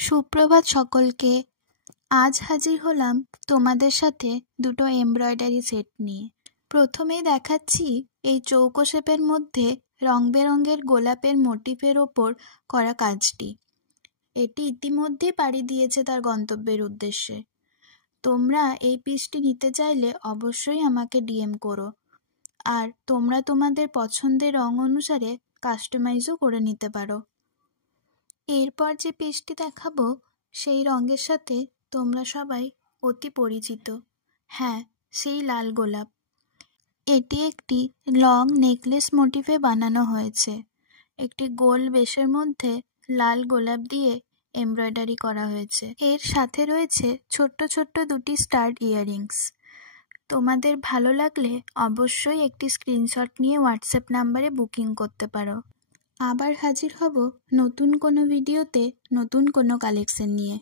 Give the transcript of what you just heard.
সুপ্রভাত সকলকে। আজ হাজির হলাম তোমাদের সাথে দুটো এমব্রয়ডারি সেট নিয়ে। প্রথমেই দেখাচ্ছি এই চৌকো শেপের মধ্যে রং বেরঙের গোলাপের মোটিফের ওপর করা কাজটি। এটি ইতিমধ্যেই পাড়ি দিয়েছে তার গন্তব্যের উদ্দেশ্যে। তোমরা এই পিসটি নিতে চাইলে অবশ্যই আমাকে ডিএম করো, আর তোমরা তোমাদের পছন্দের রং অনুসারে কাস্টমাইজও করে নিতে পারো। এরপর যে পিসটি দেখাবো সেই রঙের সাথে তোমরা সবাই অতি পরিচিত। হ্যাঁ, সেই লাল গোলাপ। এটি একটি লং নেকলেস মোটিফে বানানো হয়েছে। একটি গোল বেশের মধ্যে লাল গোলাপ দিয়ে এমব্রয়ডারি করা হয়েছে। এর সাথে রয়েছে ছোট্ট ছোট্ট দুটি স্টাড ইয়াররিংস। তোমাদের ভালো লাগলে অবশ্যই একটি স্ক্রিনশট নিয়ে হোয়াটসঅ্যাপ নাম্বারে বুকিং করতে পারো। আবার হাজির হব নতুন কোনো ভিডিওতে নতুন কোনো কালেকশন নিয়ে।